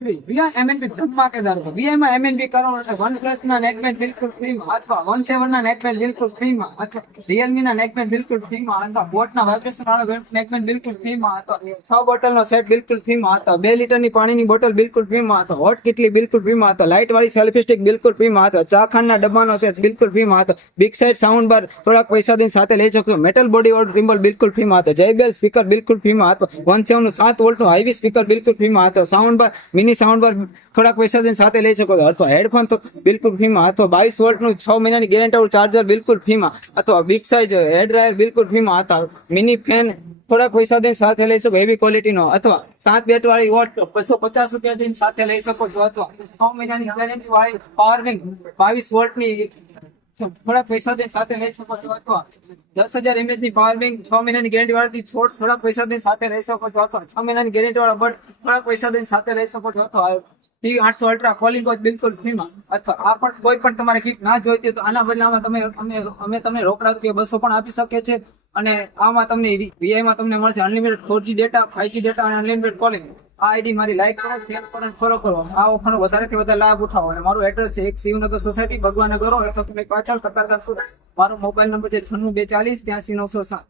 MNP ધમાકેદાર હતો. VI માં MNP કરો એટલે OnePlus ના નેકબેન્ડ બિલકુલ ફ્રીમાં અથવા ONE7 ના નેકબેન્ડ બિલકુલ ફ્રીમાં અથવા Realme ના નેકબેન્ડ બિલકુલ ફ્રીમાં અથવા બોટ ના વાઇબ્રેશન વાળો નેકબેન્ડ બિલકુલ ફ્રીમાં અથવા 6 બોટલ નો સેટ બિલકુલ ફ્રીમાં અથવા 2 લીટરની પાણીની બોટલ બિલકુલ ફ્રીમાં અથવા હોટ કેટલી બિલકુલ ફ્રીમાં અથવા લાઇટ વાળી સેલ્ફી સ્ટિક બિલકુલ ફ્રીમાં અથવા ચા ખાંડના ડબ્બાનો સેટ બિલકુલ ફ્રીમાં અથવા બિગ સાઇઝ સાઉન્ડ બાર થોડાક પૈસા દઈને સાથે લઈ શકશો. મેટલ બોડી ઓર ટ્રિમ્બલ બિલકુલ ફ્રીમાં હતા. JBL સ્પીકર બિલકુલ ફ્રીમાં અથવા ONE7 નું 7 વોલ્ટનું હાઈવી સ્પીકર બિલકુલ ફ્રીમાં અથવા સાઉન્ડ બાર મિની સાઉન્ડ બાર થોડાક પૈસા દઈને સાથે લઈ શકો છો અથવા હેડફોન તો બિલકુલ ફ્રીમાં અથવા 22 વોલ્ટનું 6 મહિનાની ગેરંટી વાળું ચાર્જર બિલકુલ ફ્રીમાં અથવા બિગ સાઇઝ હેડ ડ્રાયર બિલકુલ ફ્રીમાં અથવા મિની ફેન થોડાક પૈસા દઈને સાથે લઈ શકો હેવી ક્વોલિટીનો અથવા 7 બેટ વાળી વોટ 250 રૂપિયા દઈને સાથે લઈ શકો છો અથવા 6 મહિનાની ગેરંટી વાળી પાવર બેંક 22 વોલ્ટની થોડાક પૈસા દઈને સાથે લઈ શકો છો અથવા 10,000 mAh ની પાવર બેંક 6 મહિનાની ગેરંટી વાળી થોડાક પૈસા દઈને સાથે લઈ શકો છો અથવા 6 મહિનાની ગેરંટી વાળા બટ થોડાક પૈસા દઈને સાથે લઈ શકો છો અથવા TV 800 અલ્ટ્રા કોલિંગ વોચ બિલકુલ ફ્રીમાં અથવા આ પણ કોઈ પણ તમારે કીટ ના જોઈતી તો આના બદલામાં અમે તમને રોકડા રૂપિયા 200 પણ આપી શકીએ છીએ અને આમાં તમને VI માં તમને મળશે unlimited 4G data 5G data અને અનલિમિટેડ કોલિંગ. આ આઈડી મારી લાઈક કરો, શેર કરો અને ફોલો કરો. આ ઓફરનો વધારેથી વધારે લાભ ઉઠાવો. અને મારું એડ્રેસ છે 1 શિવનગર સોસાયટી ભગવાનનગર રોડ અથવા તમે પાછળ કતારગામ સુરત. મારો મોબાઈલ નંબર છે 96 240 83 907.